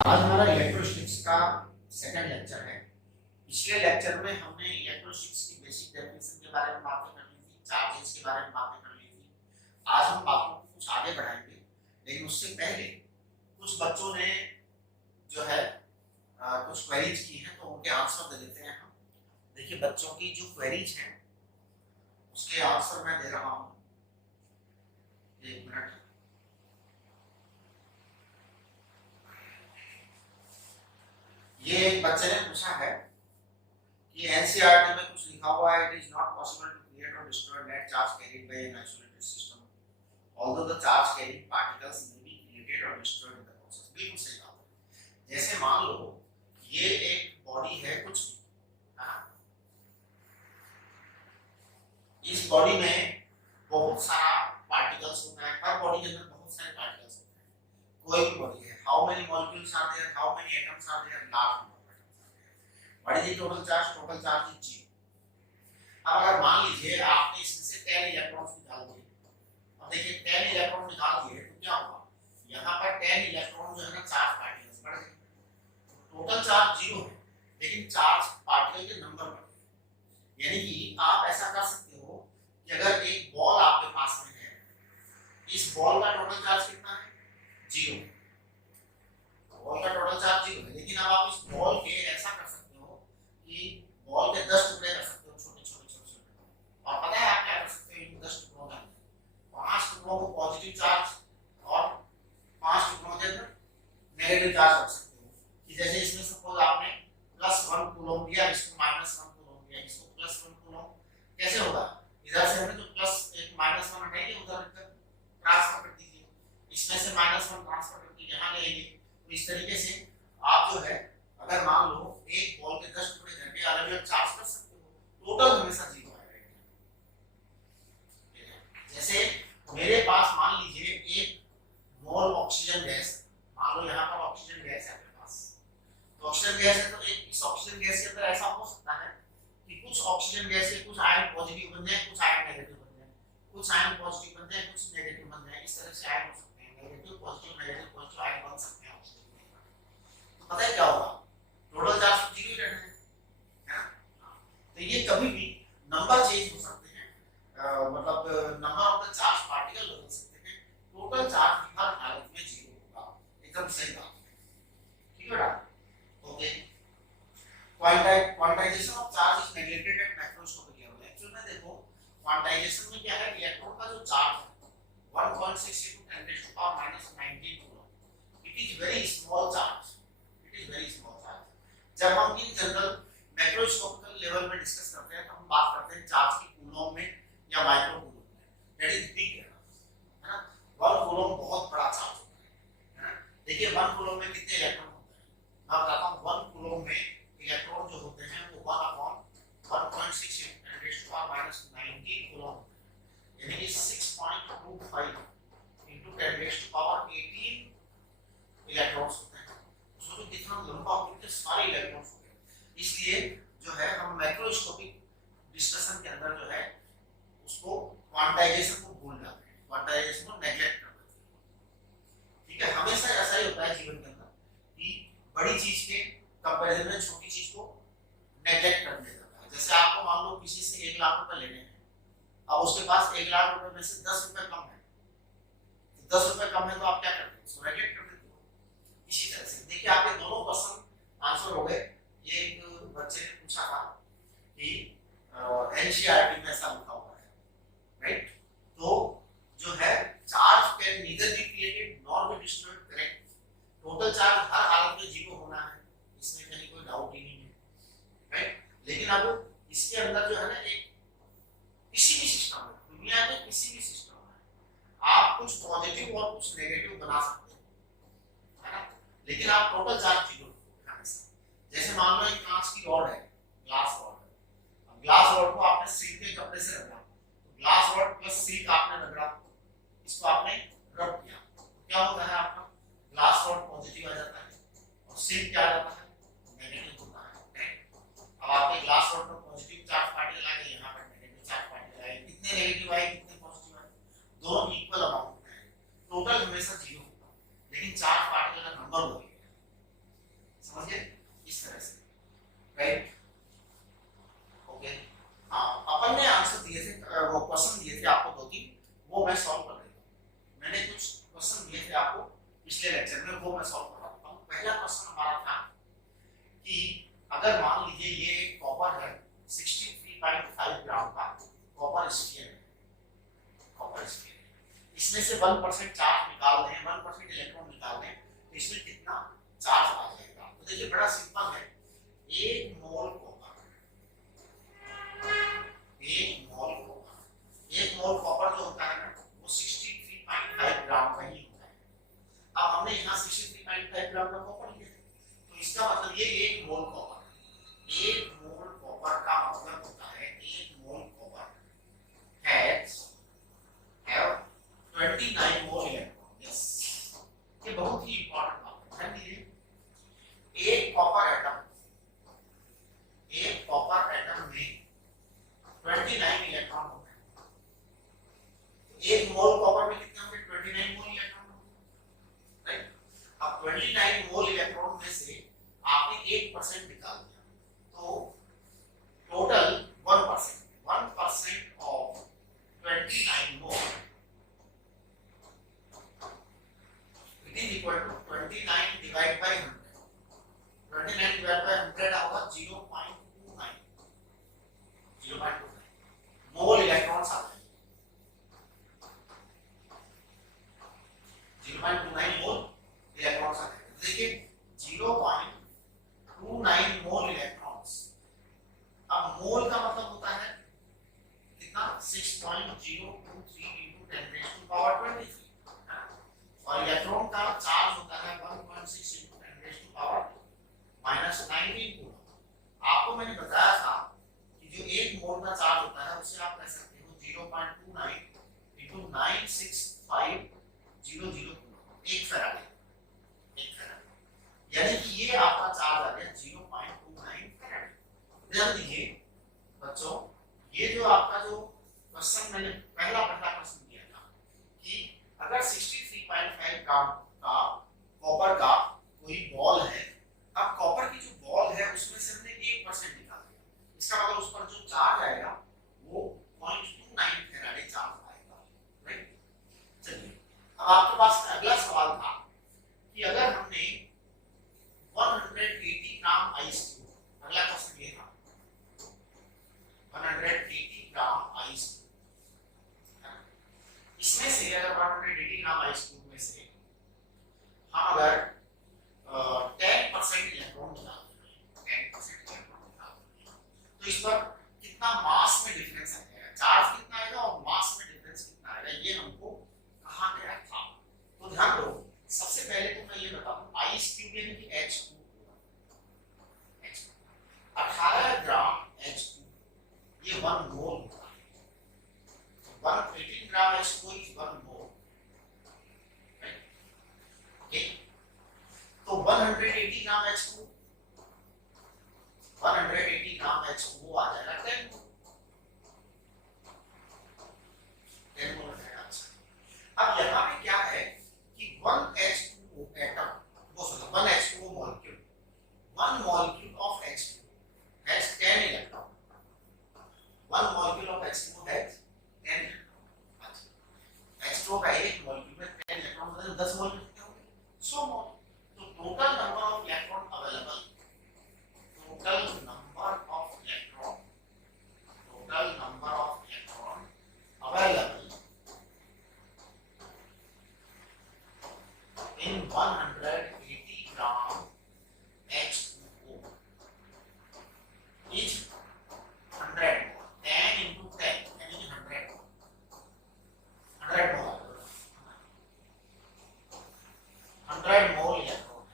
आज हमारा इलेक्ट्रोस्टैटिक्स का सेकंड लेक्चर है। पिछले लेक्चर में हमने इलेक्ट्रोस्टैटिक्स की बेसिक डेफिनेशन के बारे में बातें कर ली थी, चार्जेस के बारे में बातें कर ली थी। आज हम बातों को कुछ आगे बढ़ाएंगे, लेकिन उससे पहले कुछ बच्चों ने जो है कुछ क्वेरीज की हैं, तो उनके आंसर दे देते हैं हम। देखिए, बच्चों की जो क्वेरीज हैं उसके आंसर मैं दे रहा हूँ। एक मिनट। ये एक बच्चे ने पूछा है कि एनसीईआरटी में कुछ लिखा हुआ है, it is not possible to create और destroy net charge carried by an isolated system although the charge carrying particles may be created और डिस्ट्रॉयड इन द प्रोसेस। बिल्कुल सही बात है। जैसे मान लो ये एक बॉडी है कुछ भी, इस बॉडी में बहुत सारा पार्टिकल्स होता है, हर बॉडी के अंदर बहुत सारे पार्टिकल्स होते हैं। कोई भी बॉडी है, how many molecules are there, how many atoms are there, large what is the total charge? Total charge is 0। अब अगर मान लीजिए आपने इसमें से 10 इलेक्ट्रॉन्स निकाल दिए, अब देखिए 10 इलेक्ट्रॉन निकाल दिए तो क्या होगा, यहाँ पर 10 इलेक्ट्रॉन जो है ना चार्ज पार्टिकल्स बढ़ गए। टोटल चार्ज 0 है, लेकिन चार्ज पार्टिकल के नंबर बढ़ गए। यानी कि आप ऐसा कर सकते हो कि अगर एक बॉल आपके पास में है, इस बॉल का टोटल चार्ज कितना है? 0। बॉल का टोटल चार्ज 0 है, लेकिन अब आप इस बॉल के ऐसा कर सकते हो कि बॉल के 10 टुकड़े कर सकते हो, छोटे छोटे छोटे छोटे। और पता है आप क्या कर सकते हो इन 10 टुकड़ों का? 5 टुकड़ों को पॉजिटिव चार्ज और 5 टुकड़ों के अंदर नेगेटिव चार्ज रख सकते हो। कि जैसे इसमें सपोज आपने +1 कूलम दिया, इसको -1 कूलम दिया, इसको +1 कूलम। कैसे होगा? इधर से हमने जो -1 हटाएंगे, उधर ट्रांसफर कर दीजिए, इसमें से -1 ट्रांसफर करके यहाँ ले आइए। तो इस तरीके से आप जो है अगर मान लो एक बॉल के 10 टुकड़े करके अलग अलग चार्ज कर सकते हो, टोटल हमेशा 0 आएगा। जैसे मेरे पास मान लीजिए 1 मोल ऑक्सीजन गैस, मान लो यहाँ पर ऑक्सीजन गैस है आपके पास, तो ऑक्सीजन गैस है, तो एक इस ऑक्सीजन गैस के अंदर ऐसा हो सकता है कि कुछ ऑक्सीजन गैस के कुछ आयन पॉजिटिव बन जाए, कुछ आयन नेगेटिव बन जाए, कुछ आयन पॉजिटिव बन जाए, कुछ नेगेटिव बन जाए। इस तरह से आयन हो सकते हैं, नेगेटिव पॉजिटिव आयन बन सकते हैं ऑक्सीजन में। तो पता है क्या होगा? टोटल चार्ज 0 ही रहना है ना? तो ये कभी भी नंबर चेंज हो सकते हैं, मतलब number of the charge particle बदल सकते हैं, टोटल चार्ज हर हालत में 0 होगा। एकदम सही बात है, ठीक है ना? Okay. Quantization of charge is neglected at macroscopic level. Actually में देखो, क्वांटाइजेशन में क्या है, इलेक्ट्रॉन का जो चार्ज है 1.6 × 10⁻⁹ coulomb, it is very small charge, it is very small charge. जब हम इन जनरल मैक्रोस्कोपिकल लेवल में डिस्कस करते हैं तो हम बात करते हैं चार्ज की कूलम में या माइक्रो कूलम में, दैट इज बिग, है ना? 1 कूलम बहुत बड़ा चार्ज होता है ना? देखिए 1 कूलम में कितने इलेक्ट्रॉन होते हैं? मैं बताता हूं, 1 कूलम में इलेक्ट्रॉन जो होते हैं वो 1/1.6 × 10⁻⁹ कूलम, यानी कि 6.25 × 10⁻18 इलेक्ट्रॉन्स होते हैं। उसमें कितना लंबा, कितने सारे इलेक्ट्रॉन्स होते हैं। इसलिए जो है हम मैक्रोस्कोपिक डिस्कशन के अंदर जो है उसको क्वांटाइजेशन को भूल जाते हैं, क्वांटाइजेशन को नेग्लेक्ट कर देते हैं। ठीक है, हमेशा ऐसा ही होता है जीवन के अंदर कि बड़ी चीज के कंपैरिजन में छोटी चीज को नेग्लेक्ट कर दिया जाता है। जैसे आपको मान लो किसी से 1 लाख रुपए लेने हैं, अब उसके पास 1 लाख रुपए में से 10 रुपए कम है, तो 10 रुपए कम है तो आप क्या करते हो? उसको नेग्लेक्ट कर देते हो। इसी तरह से देखिए, आपके दोनों क्वेश्चन आंसर हो गए। ये एक बच्चे ने पूछा था कि एनसीईआरटी में ऐसा लिखा हुआ है, राइट? तो जो है charge can neither be created nor be destroyed, correct? Total charge हर हालत में 0 होना है, इसमें कहीं कोई डाउट ही नहीं है, राइट? लेकिन अब इसके अंदर जो है ना, एक किसी भी सिस्टम में, दुनिया के किसी भी सिस्टम में आप कुछ पॉजिटिव और कुछ नेगेटिव बना सकते हो, है ना? लेकिन आप टोटल चार्ज 0 हमेशा। जैसे मान लो एक कांच की रॉड है, ग्लास रॉड है, अब ग्लास रॉड को आपने सिल्क के कपड़े से रगड़ा, तो ग्लास रॉड प्लस सिल्क आपने रगड़ा, इसको आपने रब किया, तो क्या होता है? आपका ग्लास रॉड पॉजिटिव आ जाता है और सिल्क क्या आ जाता है? नेगेटिव होता है। अब आपके ग्लास रॉड पर पॉजिटिव चार्ज पार्टिकल आ गए, यहाँ पर नेगेटिव चार्ज पार्टिकल आए, कितने नेगेटिव आए, कितने पॉजिटिव आए? दोनों इक्वल अमाउंट में है, टोटल हमेशा 0 होगा, लेकिन चार्ज पार्टिकल का नंबर बदल गया, इसका मतलब ये 1 मोल कॉपर, 1 मोल कॉपर का मतलब होता है 1 mole copper has have 29 mole electron. Yes, ये बहुत ही इंपॉर्टेंट बात है, ध्यान दीजिए। एक कॉपर एटम में 29 इलेक्ट्रॉन होते हैं। एक मोल कॉपर में कितने होंगे? 29 मोल इलेक्ट्रॉन होंगे, राइट। अब 29 मोल इलेक्ट्रॉन में से आपने 1% निकाल दिया, तो total 1% of 29 mole it is equal to 29 divide by 100। 29 divide by 100 होगा 0.29 मोल इलेक्ट्रॉन्स आ जाएंगे। 0.29 मोल इलेक्ट्रॉन्स आ जाएंगे। देखिए 0.29 मोल इलेक्ट्रॉन्स, अब मोल का मतलब होता है कितना? 6.023 into 10⁻23 और इलेक्ट्रॉन का चार्ज होता है 1.6 into 10⁻⁻19 कूलम। आपको मैंने बताया था कि जो 1 मोल का चार्ज होता है उसे आप कह सकते हो 0.29 into 96500 कूलम, 1 फैराडे, 1 फैराडे, यानी कि ये आपका चार्ज आ गया 0.29 फैराडे। ध्यान दीजिए बच्चों, ये जो आपका जो क्वेश्चन मैंने पहला क्वेश्चन दिया था कि अगर 63.5 ग्राम का कॉपर का कोई बॉल है, अब कॉपर की जो बॉल है उसमें से हमने 1% निकाल दिया, इसका मतलब उस पर जो चार्ज आएगा वो 0.29 फैराडे चार्ज आएगा, राइट। चलिए अब आपके पास अगला सवाल था कि अगर हमने 180 ग्राम आइस क्यूब, अगला क्वेश्चन ये था 180 ग्राम आइस क्यूब, इसमें से अगर 180 ग्राम आइस क्यूब में से हम अगर 10% इलेक्ट्रॉन निकाल दें, 10% इलेक्ट्रॉन निकाल दें, तो इस पर कितना मास में डिफरेंस आएगा, चार्ज कितना आएगा और मास में डिफरेंस कितना आएगा, ये हमको कहा गया था। तो ध्यान दो, सबसे पहले तो मैं ये बता दूं आइस क्यूब यानी कि H2, 18 ग्राम H2 ये 1 मोल होता है। 118 ग्राम H2 is 1 mole, right. Okay, तो 180 ग्राम H2, 180 ग्राम H2 आ जाएगा 10 मोल, 10 मोल रहेगा। अब यहाँ पे क्या है कि 1H2O एटम, वो सुनो 1H2O molecule, 1 molecule of H2 has 10 electron, 1 molecule of H2 has 10 electron। H2O का एक मॉलिक्यूल में 10 इलेक्ट्रॉन मतलब 10 मोल कितने होंगे? 100 मोल। तो total number of electron available, total number of electron, total number of electron available in 180 gram H2O is 100 mole, 10 into 10 यानी 100 mole, 100 mole, 100 मोल electron है।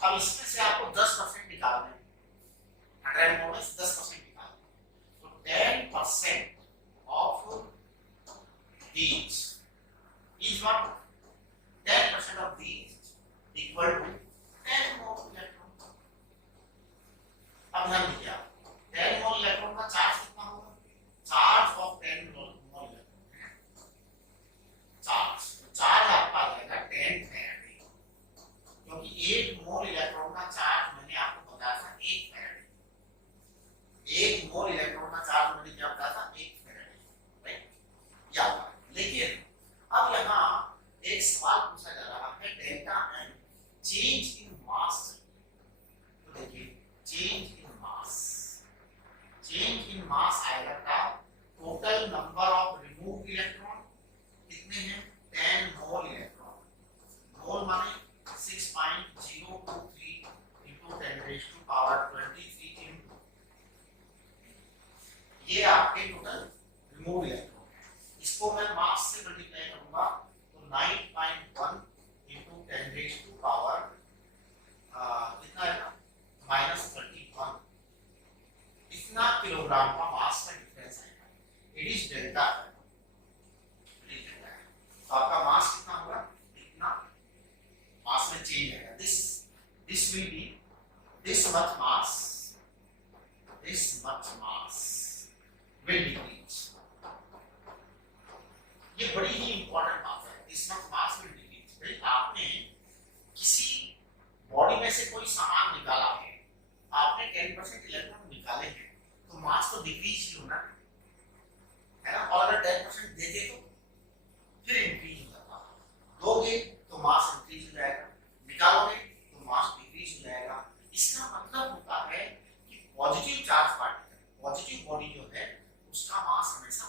अब इसमें से आपको 10% निकालना है, 100 मोल में से 10% निकालना है, तो 10% of these is what? 10% of these equal to 10 mole electron. अब ध्यान दीजिए आप, 10 मोल इलेक्ट्रॉन का चार्ज कितना होगा? Charge of 10 mole electron, charge आपका आ जाएगा 10 फैराडे, क्योंकि 1 मोल इलेक्ट्रॉन का चार्ज मैंने आपको बताया था 1 फैराडे, 1 मोल इलेक्ट्रॉन का चार्ज मैंने क्या बताया था? 1 फैराडे, राइट। याद रखना। लेकिन अब यहाँ एक सवाल पूछा जा रहा है डेल्टा एन चेंज इन मास। तो देखिए चेंज इन मास आएगा का total number of remove electron कितने हैं? 10 मोल इलेक्ट्रॉन, मोल माने 6.023 into 10⁻23 into ये आपके टोटल रिमूव इलेक्ट्रॉन है। इसको मैं मास से मल्टीप्लाई करूंगा तो 9.1 into 10⁻⁻ कितना है? किलोग्राम का मास में डिफरेंस आएगा, इट इज डेल्टा। तो आपका मास कितना होगा, इतना मास में चेंज आएगा, this will be this much mass will decrease। ये बड़ी ही इंपॉर्टेंट बात है, this much mass will decrease। भाई आपने किसी बॉडी में से कोई सामान निकाला है, आपने 10% इलेक्ट्रॉन निकाले हैं, तो मास तो डिक्रीज ही होना है ना। और अगर 10% देते तो फिर इंक्रीज हो जाता, दोगे तो मास इंक्रीज हो जाएगा, निकालोगे तो मास डिक्रीज हो जाएगा। इसका मतलब होता है कि positive charge particle, positive body जो है उसका मास हमेशा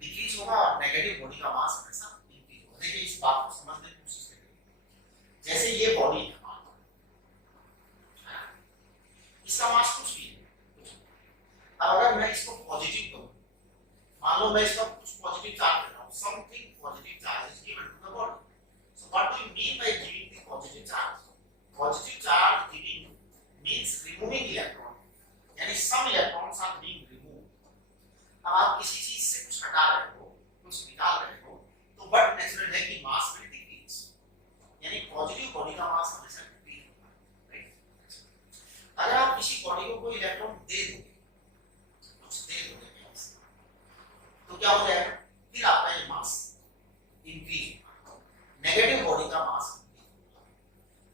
डिक्रीज होगा और नेगेटिव बॉडी का मास हमेशा इंक्रीज होगा। देखिए इस बात को समझने की कोशिश करिए। जैसे ये बॉडी है, इसका मास कुछ भी है, अब अगर मैं इसको पॉजिटिव करूं, मान लो मैं इसका कुछ पॉजिटिव चार्ज दे रहा हूं, something positive charge is given to the body. So what do you mean by giving the positive charge? Positive charge giving means removing electron, यानी some electrons are being removed। अब आप किसी चीज से कुछ हटा रहे हो, कुछ निकाल रहे हो, तो बट नेचुरल है कि मास विल डिक्रीज, यानी पॉजिटिव बॉडी का मास हमेशा डिक्रीज होगा, राइट। अगर आप किसी बॉडी को कोई इलेक्ट्रॉन दे दोगे, कुछ दे दोगे, तो क्या हो जाएगा, फिर आपका ये मास इंक्रीज होगा, नेगेटिव बॉडी का मास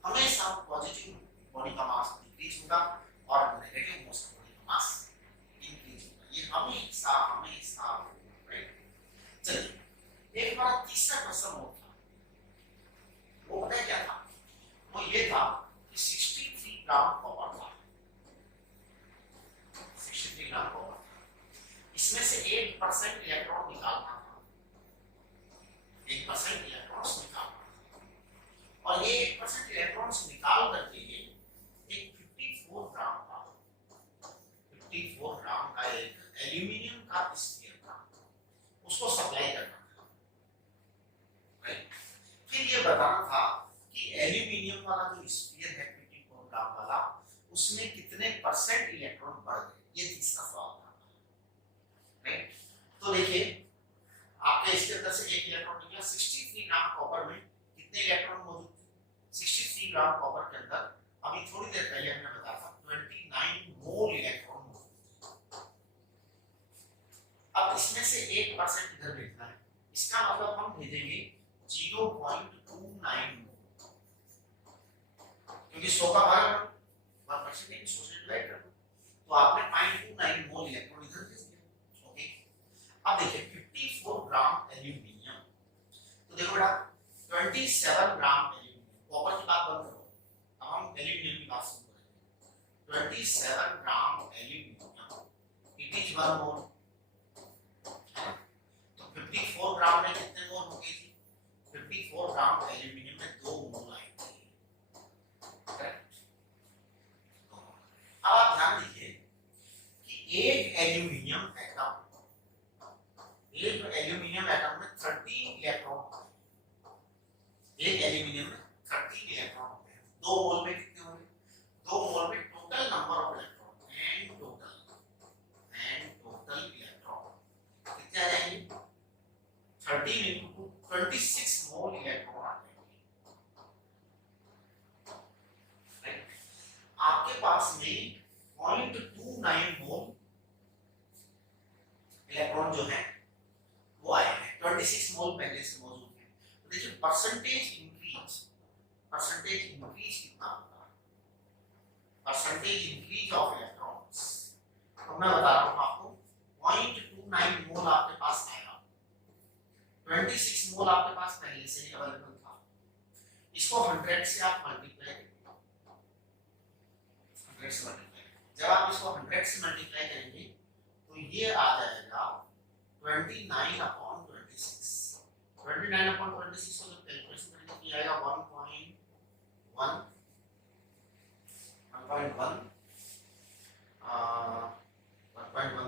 हमेशा पॉजिटिव बॉडी का मास डिक्रीज होगा और नेगेटिव बॉडी का मास इंक्रीज होगा। ये हमेशा राइट। चलिए एक हमारा तीसरा क्वेश्चन और था, वो पता है क्या था, वो ये था कि 63 ग्राम कॉपर था, 63 ग्राम कॉपर, इसमें से 8% इलेक्ट्रॉन निकालना था, 1% इलेक्ट्रॉन्स निकालना, और ये 1% इलेक्ट्रॉन्स निकाल करके एक 54 ग्राम का एक एल्यूमिनियम का स्फीयर था, उसको सप्लाई करना था, राइट। फिर ये बताना था कि एल्यूमिनियम वाला जो स्फीयर है 54 ग्राम वाला, उसमें कितने परसेंट इलेक्ट्रॉन बढ़ गए, ये तीसरा सवाल था, राइट। तो देखिए आपके इसके अंदर से एक इलेक्ट्रॉन निकला, 63 ग्राम कॉपर में कितने इलेक्ट्रॉन मौजूद थे, 63 ग्राम कॉपर के अंदर अभी थोड़ी देर पहले हमने बताया था 29 मोल इलेक्ट्रॉन मौजूद थे। अब इसमें से 1% इधर भेजना है, इसका मतलब हम भेजेंगे 0.29 मोल, क्योंकि 100 का भाग 1% है, 100 से डिवाइड कर दो, तो आपने 0.29 मोल इलेक्ट्रॉन इधर भेज दिया, ओके। अब देखिए 54 ग्राम एल्यूमिनियम, तो देखो बेटा 27 ग्राम कॉपर की बात बंद करो, अब हम एल्यूमिनियम की बात शुरू करेंगे। 27 ग्राम एल्यूमिनियम, इट इज 1 मोल, तो 54 ग्राम में कितने मोल हो गई थी, 54 ग्राम एल्यूमिनियम में 2 मोल आई थी, करेक्ट। अब आप ध्यान दीजिए कि एक एल्यूमिनियम एटम में 13 इलेक्ट्रॉन होते हैं, एक एल्यूमिनियम में 13 इलेक्ट्रॉन होते हैं, 2 मोल में कितने होंगे, 2 मोल में total number of electron and total electron कितने आ जाएंगे, 13 into 26 मोल इलेक्ट्रॉन आ जाएंगे, राइट। आपके पास में 0.29 मोल इलेक्ट्रॉन जो है वो आए हैं, 26 मोल पहले से मौजूद है। तो देखिए परसेंटेज इंक्रीज कितना होगा, परसेंटेज इंक्रीज ऑफ इलेक्ट्रॉन्स, तो मैं बता रहा हूं आपको 0.29 मोल आपके पास आएगा, 26 मोल आपके पास पहले से ही अवेलेबल था, इसको 100 से आप मल्टीप्लाई करेंगे, 100 से मल्टीप्लाई, जब आप इसको 100 से मल्टीप्लाई करेंगे तो ये आ जाएगा 29/26, 29/26 को जब कैलकुलेशन करेंगे तो आएगा 1.1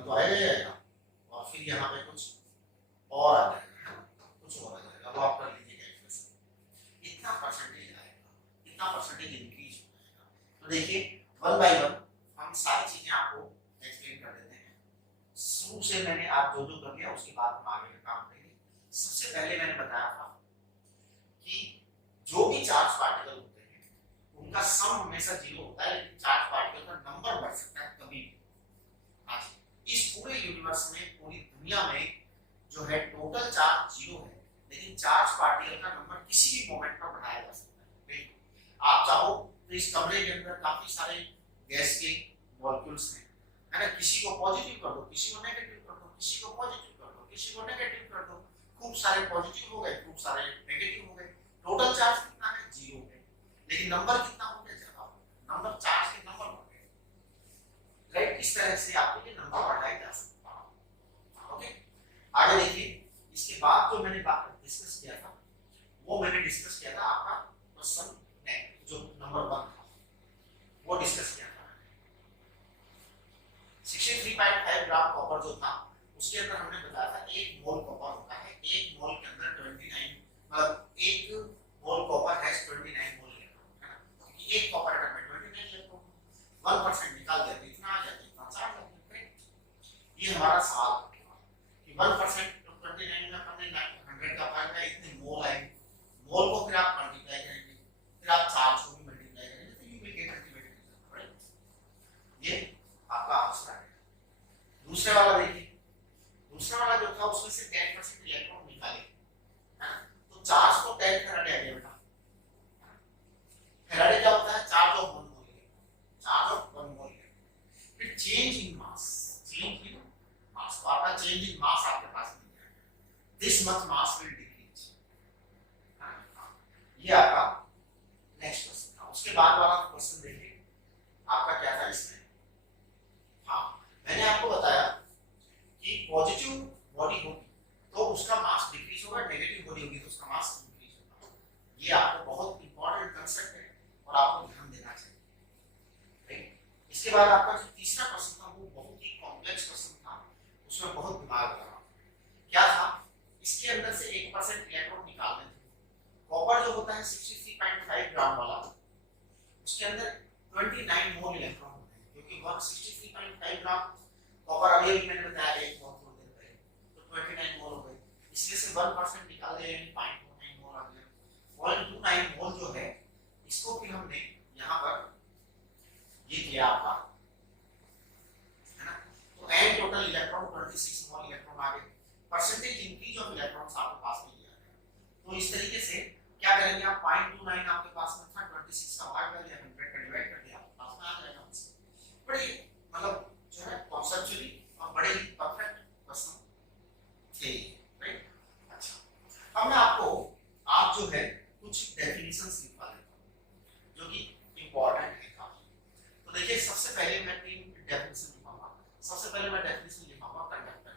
तो आएगा, और फिर यहाँ पे कुछ और आ जाएगा, कुछ और आ जाएगा, वो आप कर लीजिए कैलकुलेशन, इतना परसेंटेज आएगा, इतना परसेंटेज इंक्रीज हो जाएगा। तो देखिए 1 by 1 हम सारी चीजें आपको एक्सप्लेन कर देते हैं। शुरू से मैंने आप जो जो कर लिया उसके बाद हम आगे का काम करेंगे। सबसे पहले मैंने बताया था कि जो भी चार्ज पार्टिकल होते हैं उनका सम हमेशा 0 होता है, लेकिन चार्ज पार्टिकल का नंबर बढ़ सकता है कभी भी। आज इस पूरे यूनिवर्स में, पूरी दुनिया में जो है टोटल चार्ज 0 है, लेकिन चार्ज पार्टिकल का नंबर किसी भी मोमेंट पर बढ़ाया जा सकता है। आप चाहो तो इस कमरे के अंदर काफी सारे गैस के मॉलिक्यूल्स हैं, है ना, किसी को पॉजिटिव कर दो, किसी को नेगेटिव कर दो, किसी को पॉजिटिव कर दो, किसी को नेगेटिव कर दो, खूब सारे पॉजिटिव हो गए, खूब सारे नेगेटिव हो गए, टोटल चार्ज कितना है 0 है, लेकिन नंबर कितना हो गया ज्यादा, नंबर चार्ज के नंबर बढ़ गए, राइट। इस तरह से आपके लिए नंबर बढ़ाया जा सकता है। ओके, आगे देखिए, इसके बाद जो मैंने बात डिस्कस किया था वो मैंने डिस्कस किया था आपका क्वेश्चन जो नंबर 1 था वो डिस्कस किया था। 63.5 ग्राम कॉपर जो था उसके अंदर हमने बताया था 1 मोल कॉपर होता है, 1 मोल के अंदर 29 मतलब 1 मोल कॉपर है 29 मोल इलेक्ट्रॉन, है ना, क्योंकि 1 कॉपर एटम में 29 इलेक्ट्रॉन, 1% निकाल दिया तो इतना आ जाता है, इतना चार्ज आ जाता है। ये हमारा सवाल है कि 1% तो 29 में हमने 100 का पाया है, इतने मोल आएंगे, मोल को फिर आप मल्टीप्लाई करेंगे, फिर आप चार्ज को भी मल्टीप्लाई करेंगे तो you will get ultimate answer, right. ये आपका आंसर है। दूसरे वाला देखिए, दूसरा वाला जो था उसमें से 10% इलेक्ट्रॉन निकाले, है ना, तो चार्ज को 10 फैराडे आ गया बेटा। फैराडे क्या होता है? Charge of 1 mole, charge of 1 मोल। फिर change in mass, change in मास, तो आपका चेंज इन मास आपके पास नहीं है, this much mass will decrease, ये आपका नेक्स्ट क्वेश्चन था। उसके बाद वाला क्वेश्चन देखिए आपका क्या था इसमें। हाँ, मैंने आपको बताया कि पॉजिटिव बॉडी होगी तो उसका मास डिक्रीज होगा, नेगेटिव बॉडी होगी तो उसका मास इंक्रीज होगा। ये आपको बहुत इंपॉर्टेंट कांसेप्ट है और आपको ध्यान देना चाहिए, राइट। इसके बाद आपका जो तीसरा क्वेश्चन था वो बहुत ही कॉम्प्लेक्स क्वेश्चन था, उसमें बहुत दिमाग लगा। क्या था? इसके अंदर से 1% इलेक्ट्रॉन निकालने थे। कॉपर जो होता है 63.5 ग्राम वाला, उसके अंदर 29 मोल इलेक्ट्रॉन होते हैं, क्योंकि 163.5 ग्राम कॉपर अभी मैंने बताया 1 मोल थोड़ी देर पहले, तो 29 मोल हो गए, इसमें से 1% निकाल दिया यानी 0.29 मोल आ गया। 0.29 मोल जो है इसको फिर हमने यहाँ पर ये किया आपका, है ना, तो an total electron 26 mole electron आ गए, परसेंटेज इंक्रीज ऑफ इलेक्ट्रॉन्स आपके पास में दिया है। तो इस तरीके से क्या करेंगे आप, 0.29 आपके पास में था, 26 का भाग कर दिया, 100 का डिवाइड कर दिया, आपके पास में आ जाएगा आंसर। बड़े मतलब जो है कॉन्सेप्चुअली और बड़े ही परफेक्ट क्वेश्चन थे, राइट। अच्छा, अब मैं आपको आप जो है कुछ डेफिनेशंस लिखवा देता हूं जो कि इंपॉर्टेंट है काफी। तो देखिए, सबसे पहले मैं 3 डेफिनेशन लिखूंगा। सबसे पहले मैं डेफिनेशन लिखूंगा कंडक्टर।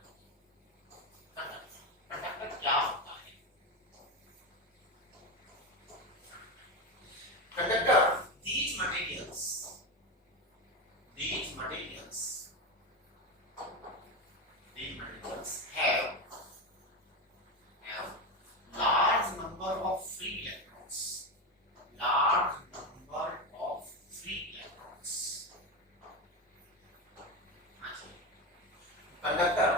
कंडक्टर क्या होता है? Conductor, these materials have large number of free electrons, conductor,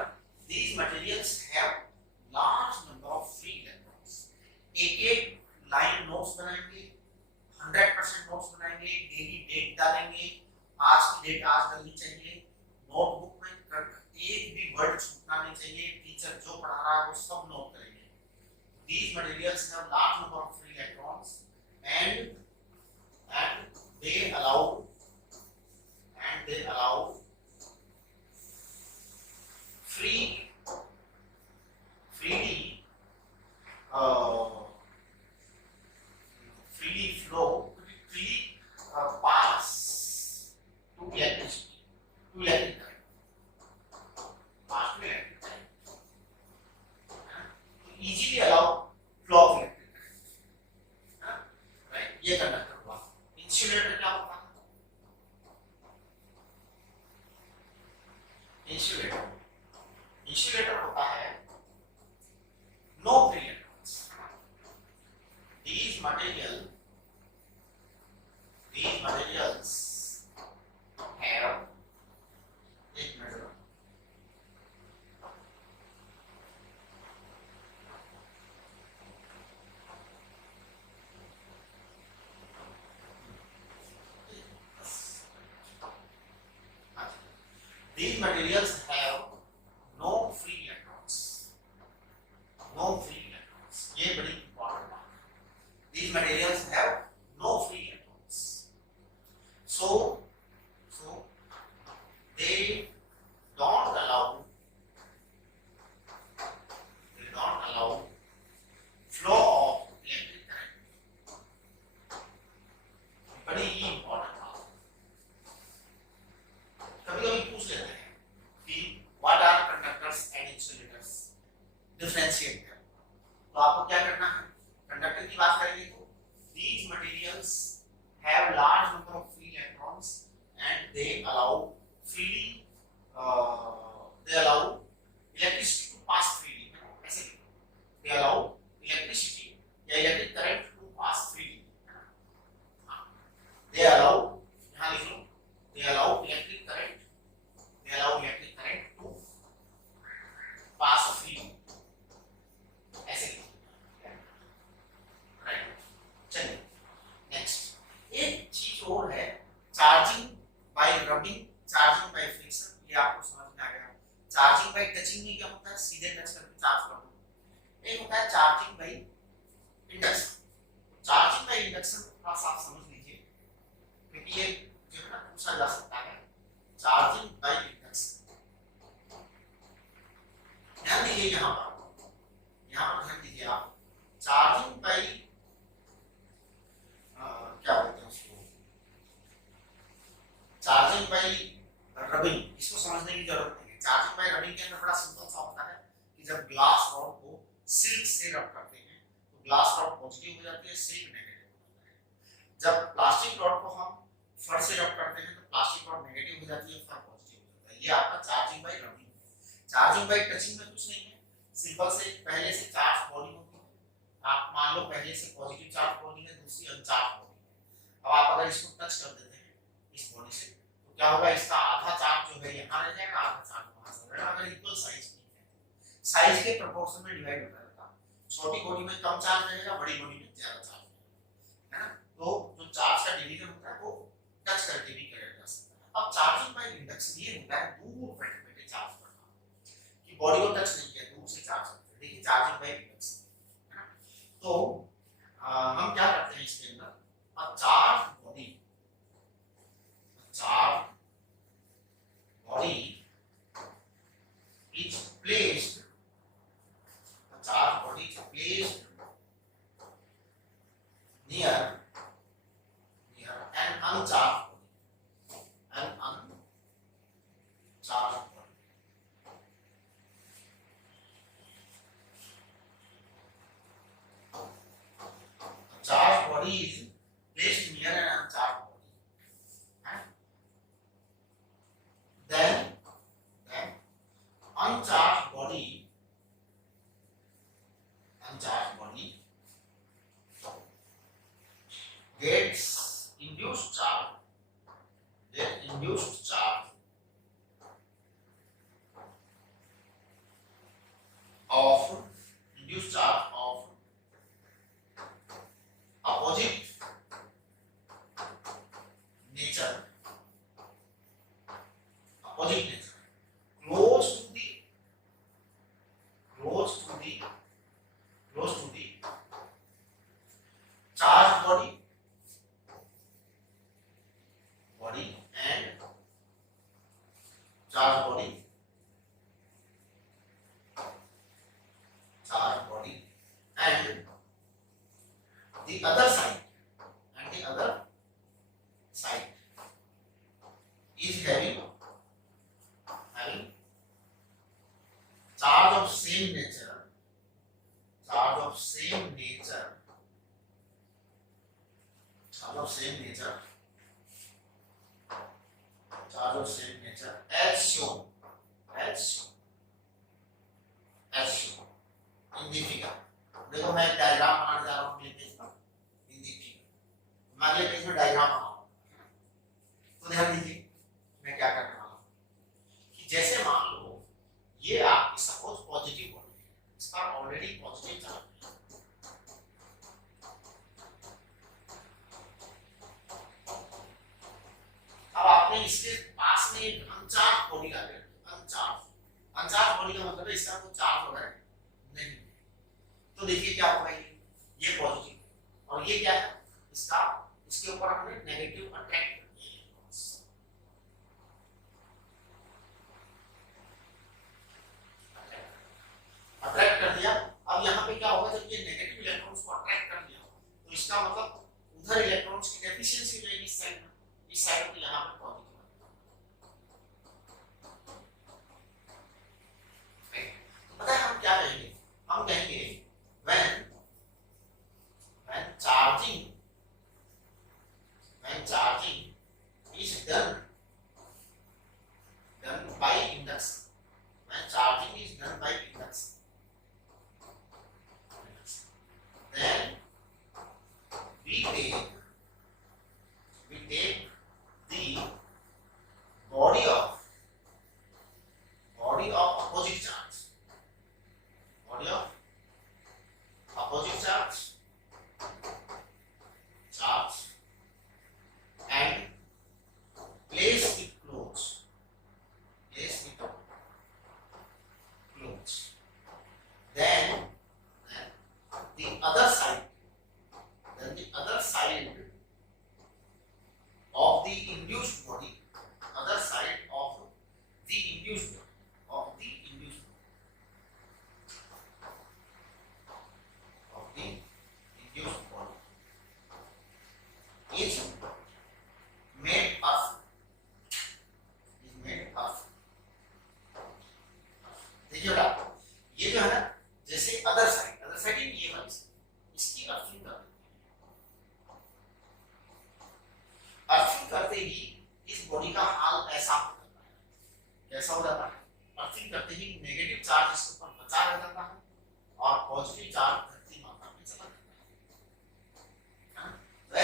these materials have large number of free electrons। एक लाइन नोट्स बनाएंगे, 100% नोट्स बनाएंगे, डेली डेट डालेंगे, आज की डेट आज डालनी चाहिए, नोटबुक में एक भी वर्ड छूटना नहीं चाहिए, टीचर जो पढ़ा रहा है वो सब नोट करेंगे। These materials have large number of free electrons and they allow freely flow, freely pass to electricity, to electric current, pass to electric current, to easily allow flow of electric current, right? ये conductor हुआ। Insulator क्या होता है? Insulator होता है no free electrons। These materials have, एक minute, these materials have no free electrons, no free electrons, ये बड़ी important बात है। These materials have no free electrons, so they don't allow flow of electric current। बड़ी ही important बात है। कभी-कभी पूछ लेते हैं कि what are conductors and insulators, differentiate them। तो आपको क्या करना है, कंडक्टर की बात करेंगे तो these materials have large number of free electrons and they allow freely electricity to pass freely, ऐसे they allow electricity या electric current to pass freely, they allow, यहाँ लिख लो, they allow electric current to pass freely, ऐसे right. चलिए next एक चीज और है, charging by rubbing, charging by friction, ये आपको समझ में आ गया। चार्जिंग बाय टचिंग में क्या होता है, सीधे टच करके चार्ज कर दो। एक होता है charging by induction. Charging by induction थोड़ा सा आप समझ लीजिए क्योंकि ये जो है ना पूछा जा सकता है। चार्जिंग बाय इंडक्शन, ध्यान दीजिए यहाँ पर ध्यान दीजिए आप। चार्जिंग बाय क्या बोलते हैं उसको, चार्जिंग बाय रबिंग, इसको समझने की जरूरत नहीं है। चार्जिंग बाय रबिंग के अंदर बड़ा सिंपल सा होता है कि जब ग्लास रॉड को सिल्क से रब करते हैं तो ग्लास रॉड पॉजिटिव हो जाती है, सिल्क नेगेटिव हो जाता है। जब प्लास्टिक रॉड को हम फर से रब करते हैं तो प्लास्टिक रॉड नेगेटिव हो जाती है, फर पॉजिटिव हो जाता है। ये आपका चार्जिंग बाय रबिंग है। चार्जिंग बाय टचिंग में कुछ नहीं है, सिंपल से पहले से चार्ज बॉडी होती है। आप मान लो पहले से पॉजिटिव चार्ज बॉडी है, दूसरी अनचार्ज बॉडी है। अब आप अगर इसको टच कर देते हैं इस बॉडी से तो क्या होगा, इसका आधा चार्ज जो है यहाँ रह जाएगा, आधा चार्ज वहां से रहेगा। अगर इक्वल साइज नहीं है, साइज के प्रोपोर्शन में डिवाइड होता रहता है। छोटी बॉडी में कम चार्ज रहेगा, बड़ी बॉडी में ज्यादा चार्ज रहेगा, है ना। तो जो चार्ज का डिवीजन होता है वो टच करके भी किया जा सकता है। अब चार्जिंग बाय इंडक्शन ये होता है दूर बैठे चार्ज करना, कि बॉडी को टच नहीं किया, दूर से चार्ज करते हैं। देखिए चार्जिंग बाय इंडक्शन, है ना। तो हम क्या करते हैं इसके अंदर, a charged body is placed near an uncharged body, charged body is placed near an uncharged body, and then uncharged body gets induced charge of opposite nature close to the charged body and charged body and the other side is having charge of same nature as shown in the figure। देखो मैं एक diagram बनाने जा रहा हूँ अगले page पर, इन दी figure. मैं अगले पेज में डायग्राम बनाऊंगा, तो ध्यान दीजिए मैं क्या करने वाला हूँ कि जैसे मान लो ये आपकी सपोज पॉजिटिव बॉडी है, इसका ऑलरेडी पॉजिटिव चार्ज है। अब आपने इसके पास में एक अनचार्ज बॉडी आ गई, अनचार्ज बॉडी का मतलब है इसका कोई चार्ज हो रहा है नहीं। तो देखिए क्या होगा, ये पॉजिटिव और ये क्या है इसका, इसके ऊपर हमने नेगेटिव अट्रैक्ट कर दिया, अट्रैक्ट कर दिया। अब यहाँ पे क्या होगा, जब ये नेगेटिव इलेक्ट्रॉन्स को अट्रैक्ट कर दिया तो इसका मतलब उधर इलेक्ट्रॉन्स की डेफिशिएंसी हो जाएगी इस साइड में, इस साइड पे यहाँ पे पॉजिटिव। पता है हम क्या कहेंगे, हम कहेंगे when charging is done by induction, when charging is done by induction, then we take the body of opposite charge and place it close, then the other side of the induced body, is made of देखिए बेटा, ये जो है ना, जैसे other side ये वाली इसकी अर्थिंग कर देते हैं, अर्थिंग करते ही इस बॉडी का हाल ऐसा हो जाता है, कैसा हो जाता है, अर्थिंग करते ही नेगेटिव चार्ज इसके ऊपर बचा रह जाता है और पॉजिटिव चार्ज धरती माता में चला जाता है।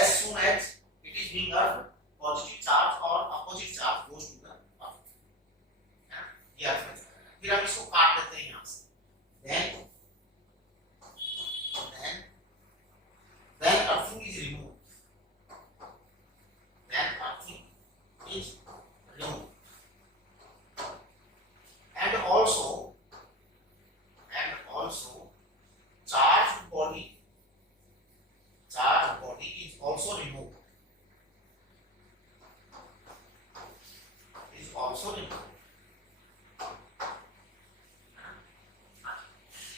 As soon as it is being earned, positive charge or opposite charge goes to the earth. ये अर्थ है। फिर हम इसको काट देते हैं यहाँ से, then earthing is removed, and also charged body is also removed,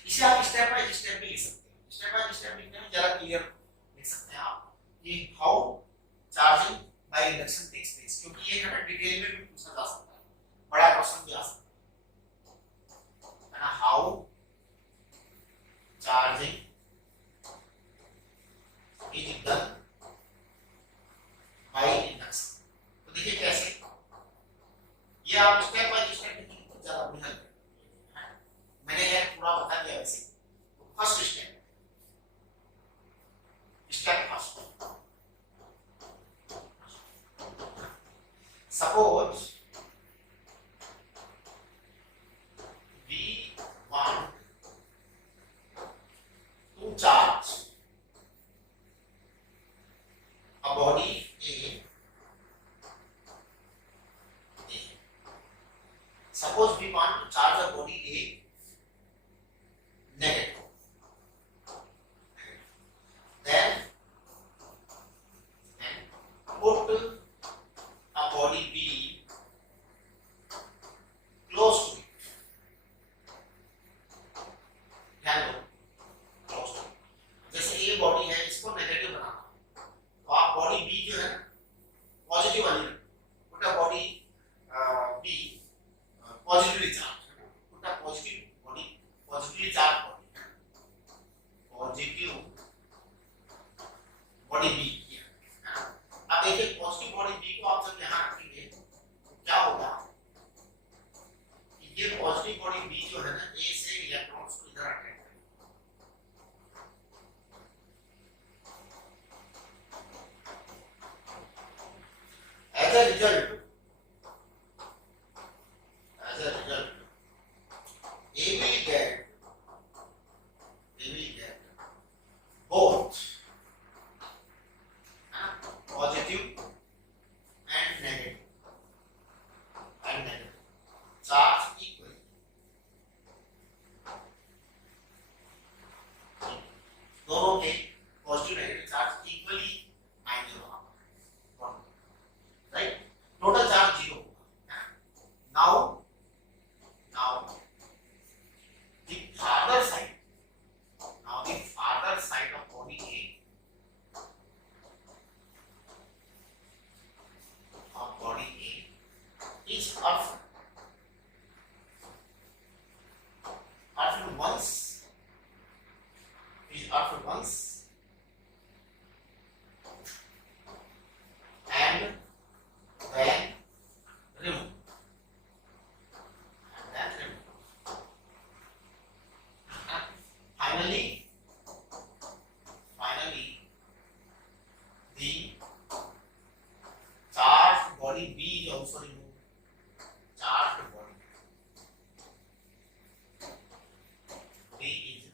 इसे आप स्टेप बाय स्टेप भी लिख सकते हैं, स्टेप बाय स्टेप लिखने में ज्यादा क्लियर लिख सकते हैं आप कि how charging by induction takes place, क्योंकि ये हमें डिटेल में भी पूछा जा सकता है, बड़ा क्वेश्चन भी आ सकता है ना, how charging is done by induction. तो देखिए कैसे, ये आप स्टेप बाय स्टेप लिखने को ज्यादा बुझा, मैंने ये पूरा बता दिया वैसे। तो first step first, suppose we want to charge a body A. Suppose we want to charge a body A negative. Then put a body B close to it. ध्यान दो, close to it. जैसे A body है, इसको negative बनाना, तो आप body B जो है positive वाली, put a body B positively charge, put a positive body positively charge body B किया। अब देखिए पॉजिटिव बॉडी बी को आप जब यहाँ रखेंगे तो क्या होगा कि ये पॉजिटिव बॉडी बी जो है ना, ए से इलेक्ट्रॉन्स को इधर अट्रैक्ट करेगा। As a result A will get both positive and negative, similarly B is also removed, charged body B is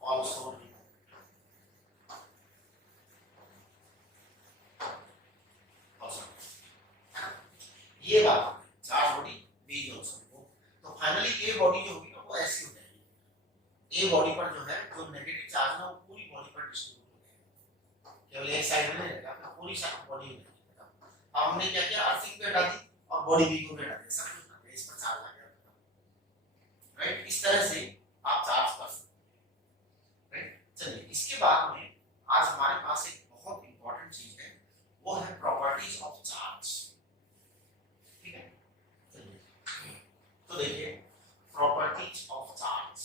also removed. ये बात चार्ज बॉडी बी जो तो फाइनली ए बॉडी जो होगी ना वो ऐसी हो जाएगी, ए बॉडी पर जो है जो नेगेटिव चार्ज ना वो पूरी बॉडी पर डिस्ट्रीब्यूट हो जाएगा, केवल एक साइड में नहीं रहेगा, अपना पूरी साइड बॉडी में रहेगा। अब हमने क्या किया, अर्थिंग पे हटा दी और बॉडी बी को भी हटा दिया, सब कुछ हटा दिया, इस पर चार्ज आ गया, राइट। इस तरह से आप चार्ज कर सकते हैं, राइट। चलिए इसके बाद में आज हमारे पास एक बहुत इंपॉर्टेंट चीज है, वो है प्रॉपर्टीज ऑफ चार्ज। तो देखिए प्रॉपर्टीज ऑफ चार्ज,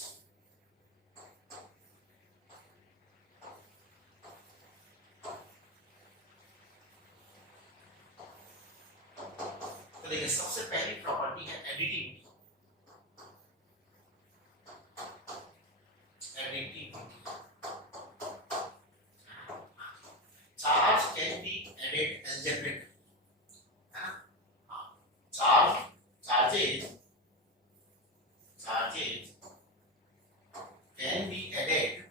तो देखिए सबसे पहली प्रॉपर्टी है additivity. Charge can be added algebraically, है ना। Charges can be added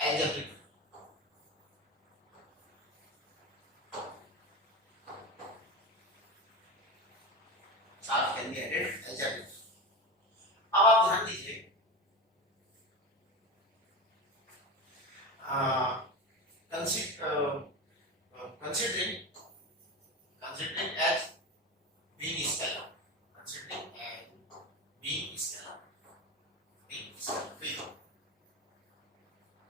algebraically. Charge can be added algebraically. अब आप ध्यान दीजिए, considering as being scalar,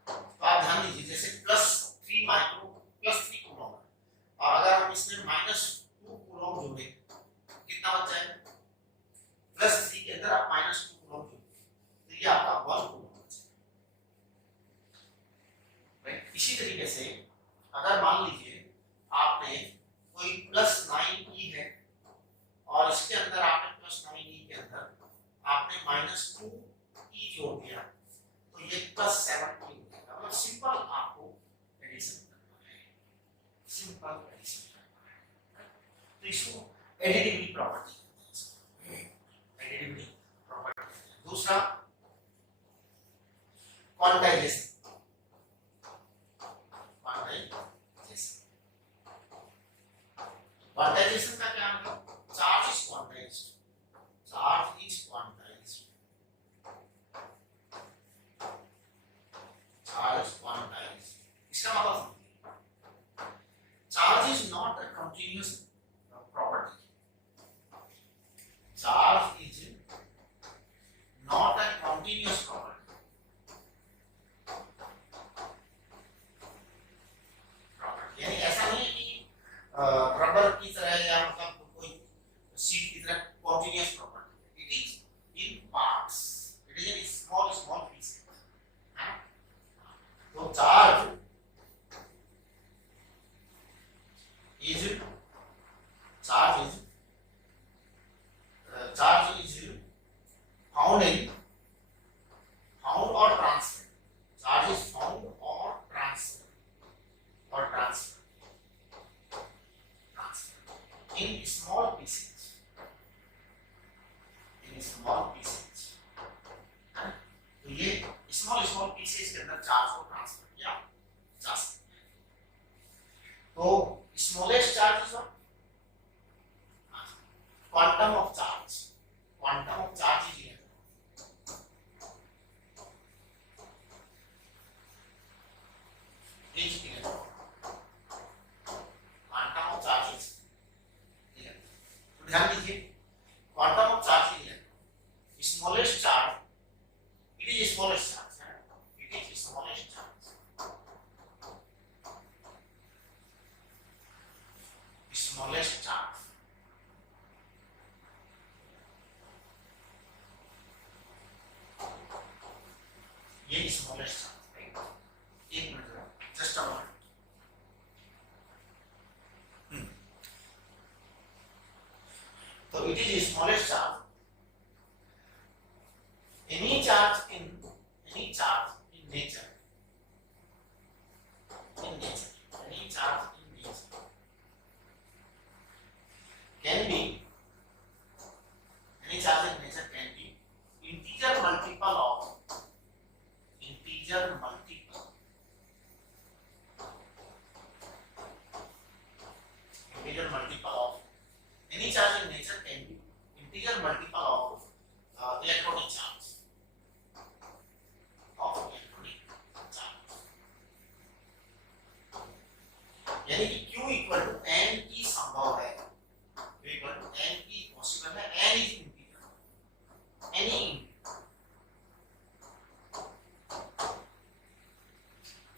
तो आप ध्यान दीजिए जैसे +3 माइक्रो +3 कूलम है, और अगर हम इसमें -2 कूलम जोड़े कितना बच जाएगा, +3 के अंदर आप -2 कूलम जोड़े तो ये आपका 1 कूलम बचेगा, राइट। इसी तरीके से अगर मान लीजिए आपने कोई +9e है और इसके अंदर आपने +9e के अंदर आपने -2e जोड़ दिया तो ये +7e हो जाएगा। मतलब सिंपल आपको एडिशन करना है, सिंपल एडिशन करना है, तो इसको एडिटिविटी प्रॉपर्टी कहते हैं, एडिटिविटी प्रॉपर्टी। दूसरा क्वांटाइजेशन, क्वांटाइजेशन का क्या मतलब, charge is quantized, charge is quantized, charge quantized. इसका मतलब charge is not a continuous property, charge is not a continuous property, यानी ऐसा नहीं है कि रबर की तरह या मतलब कोई सीट की तरह continuous property, it is in parts, it is in small pieces, है ना। तो चार्ज इज फाउंड और ट्रांसफर, चार्ज इज फाउंड और ट्रांसफर in small pieces, तो ये स्मॉल पीसेस के अंदर चार्ज को ट्रांसफर किया जा सकता है। तो smallest charge is quantum of charge, is ध्यान दीजिए क्वांटम ऑफ चार्ज ही है smallest charge, it is smallest charge, it is smallest charge, smallest charge, ये स्मॉलेस्ट चार्ज, राइट। एक minute just a minute, so it is the smallest charge. Any charge in nature, any charge in nature यानी कि Q equal to N की संभव है, Q equal to N की possible है, N is integer, any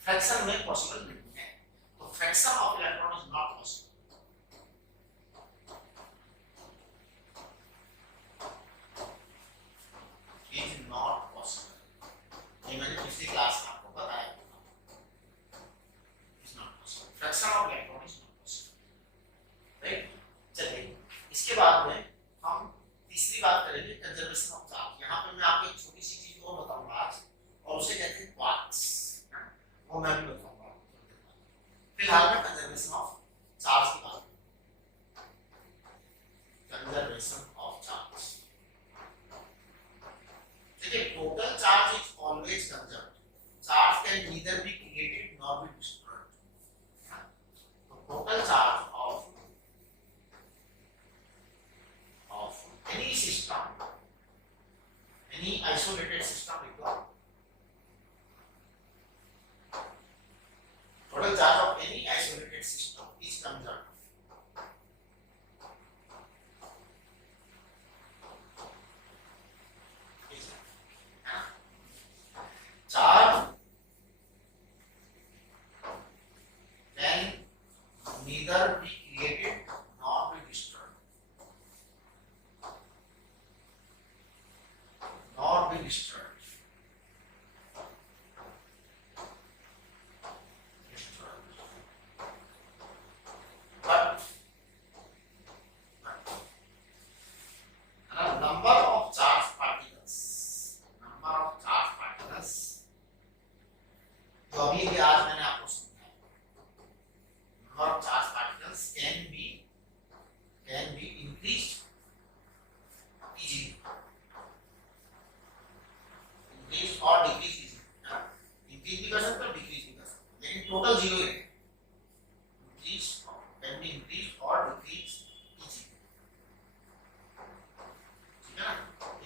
fraction में possible नहीं है, तो fraction of electron is not possible, is not possible. ये मैंने पिछली क्लास में आपको बताया था, is not possible, fraction of electron is not possible, right. चलिए इसके बाद में हम तीसरी बात करेंगे, कंजर्वेशन ऑफ चार्ज। यहाँ पे मैं आपको एक छोटी सी चीज और बताऊंगा आज, और उसे कहते हैं क्वार्ट्स, वो मैं भी बताऊंगा। फिलहाल मैं कंजर्वेशन ऑफ चार्ज की बात, कंजर्वेशन ऑफ चार्ज। देखिए total charge is always conserved, charge can neither be created nor be destroyed. तो total charge of any system, any isolated system require total charge of any isolated system is conserved. Charge can neither be created nor be destroyed, nor be destroyed. But number of charged particles, number of charged particles, जो अभी भी आज मैंने आपको समझाया, number of charged particles can be increased easily, increase or decrease easily, increase भी कर सकते हो, decrease भी कर सकते हो, लेकिन टोटल जीरो है, increase can be increased or decrease easily, ठीक है ना।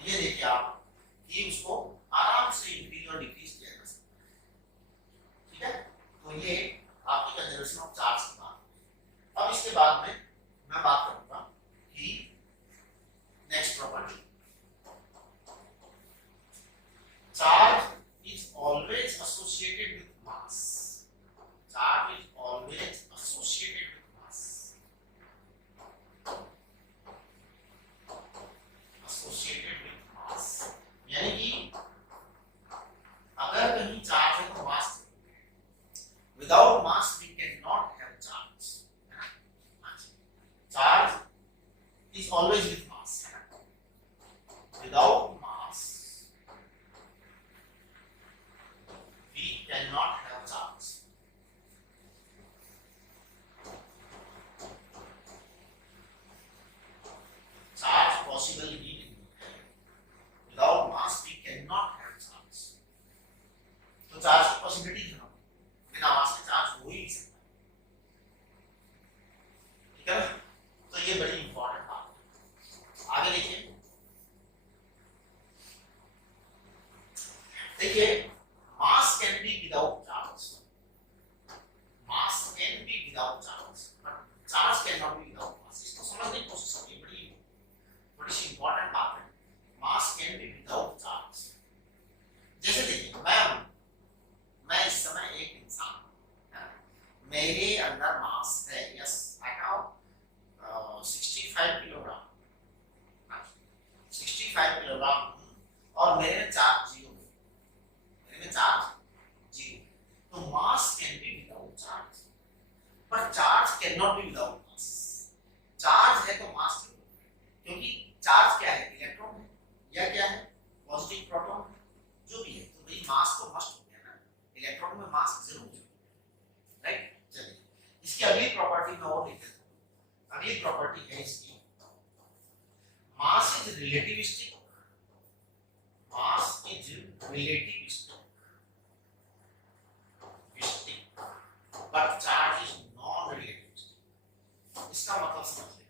ये देखिए आप कि उसको आराम से इंक्रीज और डिक्रीज किया जा सकता है, ठीक है। तो ये आपकी कंजर्वेशन ऑफ चार्ज की बात है। अब इसके बाद में मैं बात करूंगा कि next property, charge is always associated with mass, charge is always associated with mass, associated with mass, यानी कि अगर कहीं चार्ज है तो mass, without mass we can not have charge, charge is always with mass, without mass we can not have charge. Charge possible ही नहीं है, without mass we can not have charge. तो चार्ज की possibility है, बिना मास के charge हो ही नहीं सकता, ठीक है ना। तो ये बड़ी इंपॉर्टेंट बात है। आगे देखिए, देखिए mass can be without charge, mass can be without charge, but charge can not be without mass. इसको समझने की कोशिश करिए, बड़ी सी इंपॉर्टेंट बात है। मास कैन बी विदाउट चार्ज। जैसे देखिए मैं इस समय एक इंसान हूं, मेरे अंदर मास है, yes I have 65 kilogram, 65 kilogram, और मेरे में चार्ज जीरो, मेरे में चार्ज जीरो। तो मास can be without charge, but charge can not be without mass. Charge है तो मास जरूर, क्योंकि चार्ज क्या है, इलेक्ट्रॉन है, या क्या है, पॉजिटिव प्रोटॉन है, जो भी है, तो भाई मास तो मस्ट हो गया ना, इलेक्ट्रॉन में मास जरूर है, राइट। चलिए इसकी अगली प्रॉपर्टी में और लिख देता हूं। अगली प्रॉपर्टी है इसकी, mass is relativistic, mass is relativistic, but charge is non relativistic. इसका मतलब समझिए,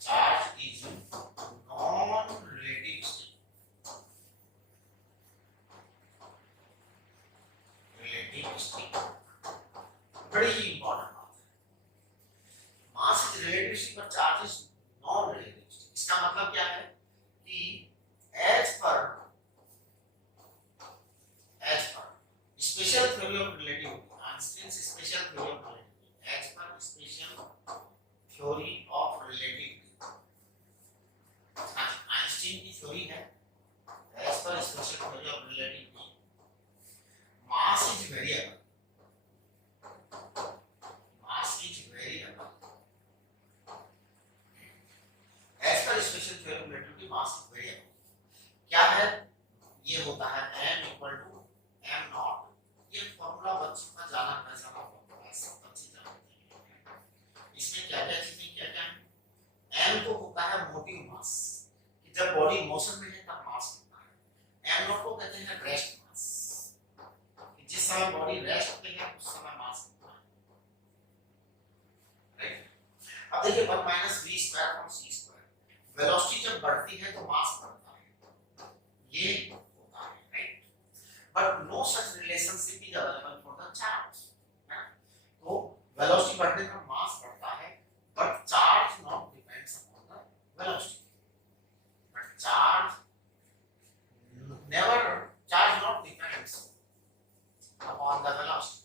charge is non relativistic, relativistic बड़ी ही इंपॉर्टेंट बात है। मास is relativistic but charge is non relativistic. इसका मतलब क्या है कि as per special theory of relativity, Einstein special theory of relativity, as per special theory of relativity, Einstein की थ्योरी है as per special theory of relativity, mass is variable, mass is variable, as per special theory of relativity mass is variable. क्या है ये होता है m equal to m naught. ये formula बच्चों का जाना पहचाना फॉर्मूला है, सब बच्चे जानते हैं। इसमें क्या क्या चीजें क्या क्या है, m तो होता है मोटिव मास, कि जब बॉडी मोशन में है तब मास होता है। m नॉट को कहते हैं रेस्ट मास, कि जिस समय बॉडी रेस्ट पे है उस समय मास होता है, राइट। अब देखिए 1 minus v square from c square, velocity जब बढ़ती है तो मास बढ़ता है, ये होता है, right. But no such relationship is available for the charge, तो वेलोसिटी बढ़ने पर मास बढ़ता है, but charge not depends upon the velocity, but charge not depends upon the velocity,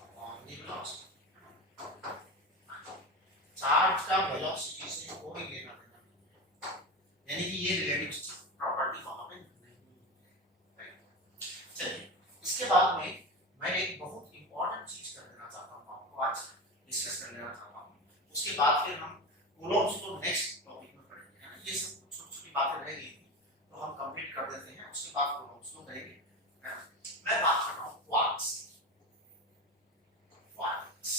upon the velocity. Charge का वेलोसिटी से कोई लेना देना नहीं है, यानी कि ये रिलेटिविस्टिक प्रॉपर्टी वहां पे नहीं है। चलिए इसके बाद में मैं एक बहुत इंपॉर्टेंट चीज कर देना चाहता हूँ, आपको आज डिस्कस कर लेना चाहता हूँ। उसके बाद फिर हम कूलॉम्स को नेक्स्ट टॉपिक में पढ़ेंगे, है ना। ये सब कुछ छोटी छोटी बातें रह गई थी तो हम कंप्लीट कर देते हैं, उसके बाद कूलॉम्स को करेंगे, है ना। मैं बात कर रहा हूँ क्वार्क्स, क्वार्क्स।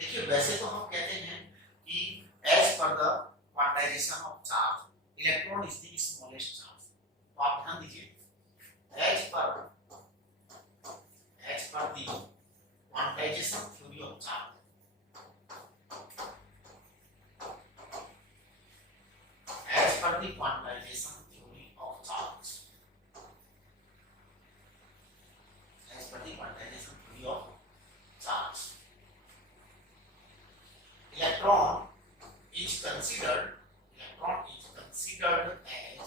देखिए वैसे तो हम कहते हैं कि as per the quantization of charge electron is the smallest charge, तो आप ध्यान दीजिए as per the quantization theory of charge, as per the quantization theory of charge, as per the quantization theory of charge, electron is considered as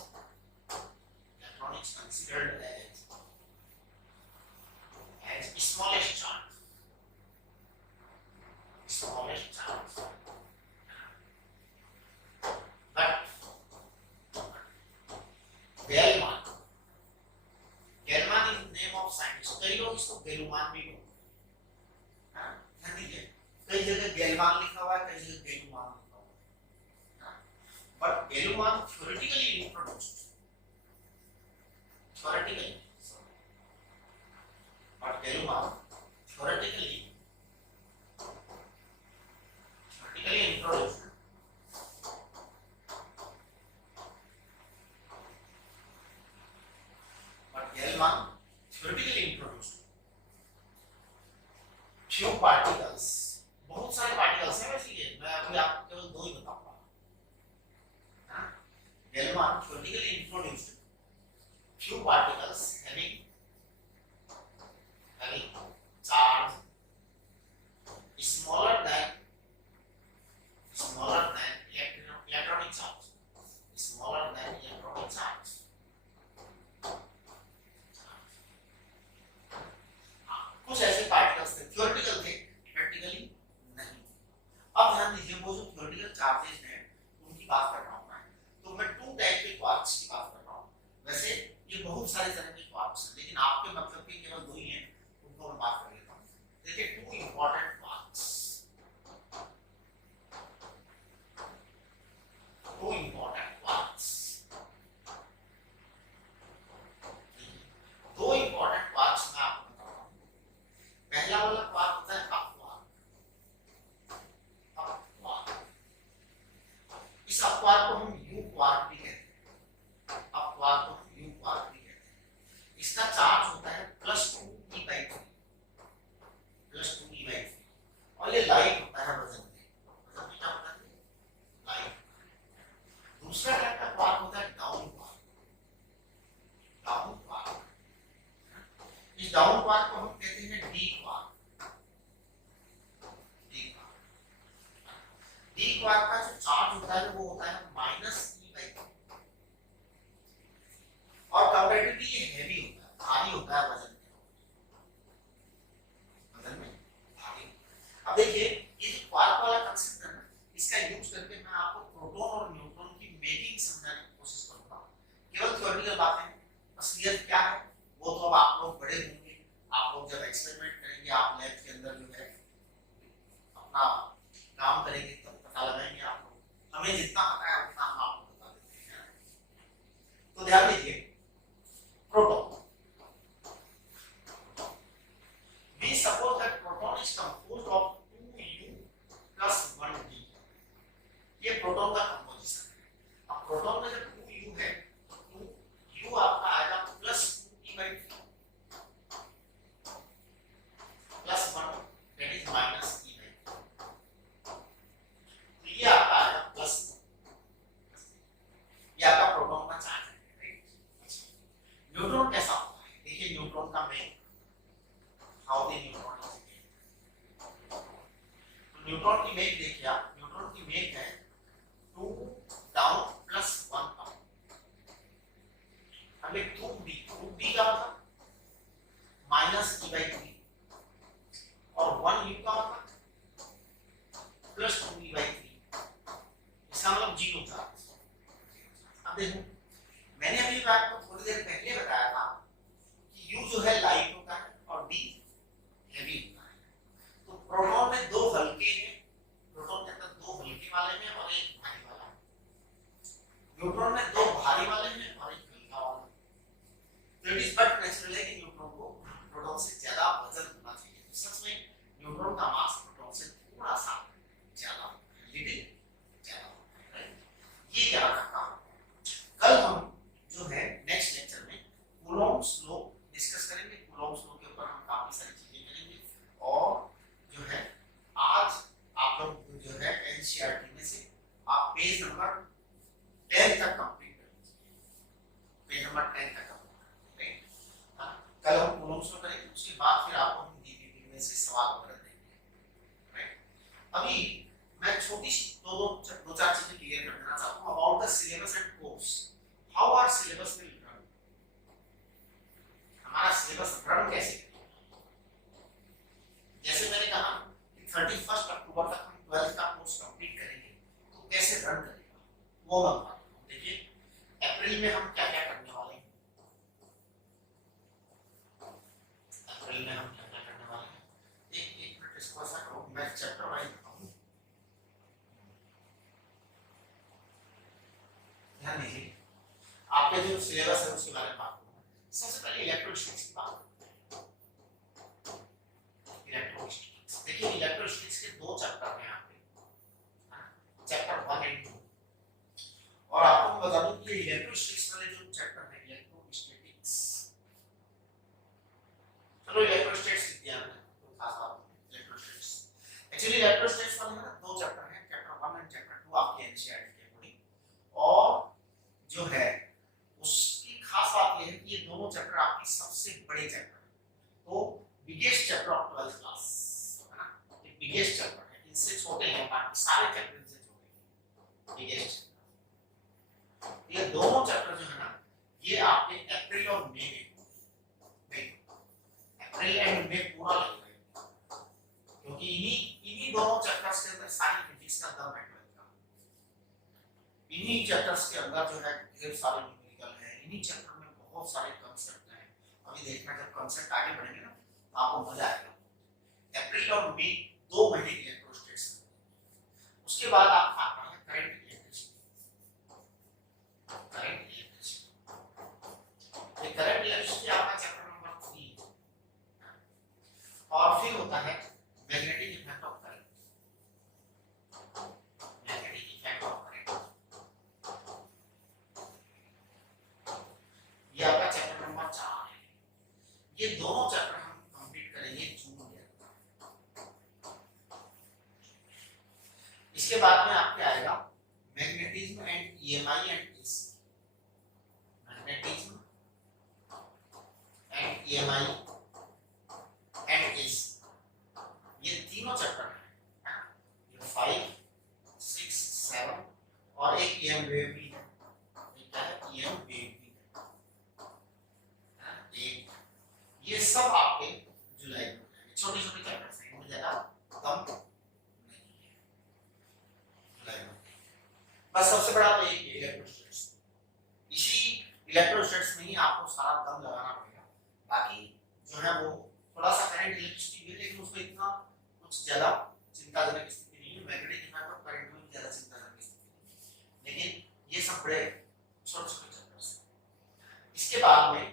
smallest charge, but Gell-Mann is the name of scientist, कई लोग इसको गेलुमान भी बोलते हैं, ध्यान दीजिए कई जगह गेलमान लिखा हुआ है, कई जगह गेलुमान लिखा हुआ है, but Gell-Mann theoretically introduced, theoretically, but Gell-Mann theoretically introduced, but Gell-Mann theoretically introduced few particles, बहुत सारे पार्टिकल्स हैं वैसे, ये मैं अभी आपको केवल दो ही बताऊंगा, हाँ। Gell-Mann theoretically introduced few particles having charge smaller than electronic charge, smaller than electronic charge, कुछ ऐसे पार्टिकल्स थे थ्योरेटिकल थे, प्रैक्टिकली नहीं। अब ध्यान दीजिए वो जो थ्योरेटिकल चार्जेस हैं उनकी बात कर रहा हूं मैं, तो मैं टू टाइप के क्वार्क्स की बात कर रहा हूं। वैसे ये बहुत सारे तरह के क्वार्क्स हैं, लेकिन आपके मतलब के केवल दो ही हैं, उनको मैं बात कर लेता हूं। देखिए two important quarks, two important quarks, दो इंपॉर्टेंट क्वार्क्स मैं आपको बता रहा हूं। पहला वाला क्वार्क होता है अपक्वार्क, इस अपक्वार्क को हम यू क्वार्क भी कहते हैं, अपक्वार्क को हम यू क्वार्क भी कहते हैं। इसका चार्ज होता है +2 e/3, +2 e/3, डाउन क्वार्क को हम कहते हैं डी क्वार्क। डी क्वार्क का जो चार्ज होता है वो होता है -e/2 और कंपैरेटिवली ये हैवी होता है, भारी होता है वजन में भारी। अब देखिए ये जो क्वार्क वाला कंसेप्ट है ना, इसका यूज करके मैं आपको प्रोटॉन और न्यूट्रॉन की मेकिंग समझाने की कोशिश करूंगा। केवल थ्योरेटिकल बातें, असलियत क्या है वो तो अब आप लोग बड़े होंगे, आप लोग जब एक्सपेरिमेंट करेंगे, आप लैब के अंदर जो है अपना काम करेंगे तब पता लगाएंगे आप लोग। हमें जितना पता है उतना हम आपको बता देते हैं। तो ध्यान दीजिए, proton, we suppose that proton is composed of 2u plus 1d। ये प्रोटॉन का कंपोजिशन है। अब प्रोटॉन में जब 2u है तो 2u आपका आएगा +2e/3 plus 1 that is -e/3। तो ये आपका आएगा प्लस, ये आपका प्रोटॉन का चार्ज है, राइट। न्यूट्रॉन कैसा होता है? देखिए न्यूट्रॉन का make, how the neutron is made. तो न्यूट्रॉन की मेक देखिए आप, न्यूट्रॉन की मेक है 2 डाउन प्लस 1 अप। हमें 2d का मतलब -e/3 और 1u का मतलब +2e/3, इसका मतलब 0 चार्ज। अब देखो मैंने अभी बात को थोड़ी देर पहले बताया था कि u जो है लाइट होता है और d हैवी होता है। तो प्रोटॉन में दो हल्के हैं, प्रोटॉन के अंदर दो हल्के वाले हैं और एक भारी वाला है। न्यूट्रॉन में दो भारी वाले हैं और एक हल्का वाला है। तो इट इज बट नेचुरल है कि न्यूट्रॉन को प्रोटॉन से ज्यादा वजन होना चाहिए। तो सच में न्यूट्रॉन का मास प्रोटॉन से थोड़ा सा ज्यादा होता है, लिटिल ज्यादा होता है, राइट। ये याद रखना। कल हम जो है नेक्स्ट लेक्चर में कूलॉम्स लॉ डिस्कस करेंगे। कूलॉम्स लॉ के ऊपर हम काफी सारी चीजें करेंगे और जो है आज आप लोग जो है एनसीईआरटी में से आप पेज नंबर 10 तक कंप्लीट करेंगे, पेज नंबर 10 तक कंप्लीट, राइट। कल हम कूलॉम्स लॉ करेंगे, उसके बाद फिर आपको हम डीपीपी में से सवाल वगैरह देंगे, राइट। अभी मैं छोटी सी दो चार चीजें क्लियर कर देना चाहता हूं about the syllabus and course. How our syllabus will run, हमारा सिलेबस रन कैसे करेगा। जैसे मैंने कहा कि 31 अक्टूबर तक हम 12th का कोर्स कंप्लीट करेंगे, तो कैसे रन करेगा वो मैं बताता हूं। देखिए अप्रैल में हम क्या क्या करने वाले हैं, अप्रैल में हम क्या क्या करने वाले हैं। एक मिनट इसको ऐसा करो, मैं चैप्टर वाइज बताऊं। ध्यान दीजिए, आपके जो सिलेबस है उसके बारे में बात करूंगा। सबसे पहले इलेक्ट्रोस्टैटिक्स की बात करते हैं। इलेक्ट्रोस्टैटिक्स, देखिए इलेक्ट्रोस्टैटिक्स के दो चैप्टर हैं यहाँ पे, चैप्टर 1 एंड 2। और आपको मैं बता दूं कि इलेक्ट्रोस्टैटिक्स वाले जो चैप्टर है इलेक्ट्रोस्टैटिक्स, चलो इलेक्ट्रोस्टैटिक्स लिख दिया मैंने, तो खास बात नहीं। इलेक्ट्रोस्टैटिक्स एक्चुअली इलेक्ट्रोस्टैटिक्स वाले ना दो चैप्टर हैं, चैप्टर 1 एंड चैप्टर 2 आपके एनसीईआरटी के अकॉर्डिंग। और जो है उसकी खास बात यह है कि ये दोनों चैप्टर आपकी सबसे बड़े चैप्टर हैं। तो biggest chapter of 12th class है ना, ये बिगेस्ट चैप्टर है, इनसे छोटे हैं बाकी सारे चैप्टर से छोटे हैं, बिगेस्ट। ये दोनों चैप्टर जो है ना ये आपके अप्रैल और मई में, अप्रैल एंड मई पूरा लगेगा, क्योंकि इन्हीं दोनों चैप्टर्स के अंदर सारी फिजिक्स का दम है। इन्हीं चैप्टर्स के अंदर जो है ढेर सारे न्यूमेरिकल है, इन्हीं चैप्टर में बहुत सारे कांसेप्ट हैं। अभी देखना जब कांसेप्ट आगे बढ़ेंगे ना तो आपको मजा आएगा। अप्रैल और मई 2 महीने इलेक्ट्रोस्टैटिक्स, उसके बाद आपका आता है करंट इलेक्ट्रिसिटी। करंट इलेक्ट्रिसिटी, ये करंट इलेक्ट्रिसिटी आपका चैप्टर नंबर 3 है। और फिर होता है magnetic effect of current, magnetic effect of current, ये आपका चैप्टर नंबर 4 है। ये दोनों चैप्टर हम कंप्लीट करेंगे जून में। इसके बाद में आपके आएगा magnetism and EMI and AC, magnetism and EMI जो है वो थोड़ा सा करंट इलेक्ट्रिसिटी भी, लेकिन उसको इतना कुछ ज्यादा चिंताजनक स्थिति नहीं है। मैग्नेटिक इन्वर्टर करंट में भी ज्यादा चिंताजनक स्थिति नहीं, लेकिन ये सब बड़े छोटे छोटे चैप्टर्स हैं। इसके बाद में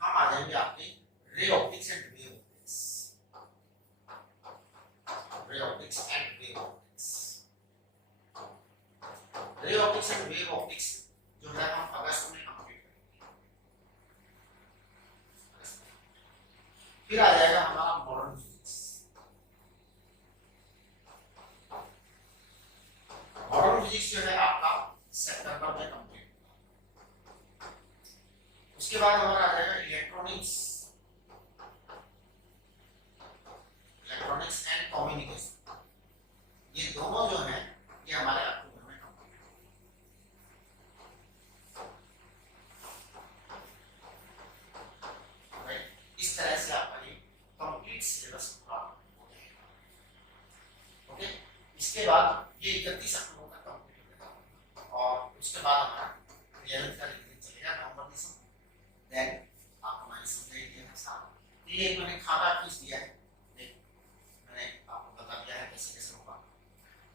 हम आ जाएंगे आपके ray optics and wave optics. Ray optics and wave optics, ray optics and wave optics जो है हम अगस्त में कंप्लीट करेंगे। फिर आ जाएगा हमारा मॉडर्न फिजिक्स। मॉडर्न फिजिक्स जो है आपका सितंबर में कंप्लीट होगा। उसके बाद हमारा आ जाएगा इलेक्ट्रॉनिक्स, इलेक्ट्रॉनिक्स एंड कम्युनिकेशन। ये दोनों जो है ये हमारे अक्टूबर में कंप्लीट होगा। राइट, इस तरह से आपका ये कंप्लीट सिलेबस पूरा हो जाएगा। ओके, इसके बाद ये 31 अक्टूबर तक कंप्लीट हो जाएगा और उसके बाद हमारा 11th का रिवीजन चलेगा नवंबर दिसंबर। देन आप हमारी समझ लीजिए साहब, ये एक मैंने खाता फीस दिया है, मैंने आपको बता दिया है कैसे कैसे होगा।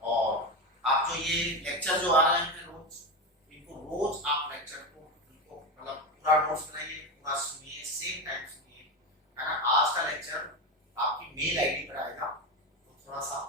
और आप जो ये लेक्चर जो आ रहे हैं रोज, इनको रोज आप लेक्चर को इनको मतलब पूरा नोट्स बनाइए, पूरा सुनिए, सेम टाइम सुनिए, है ना। आज का लेक्चर आपकी मेल आईडी पर आएगा, तो थोड़ा सा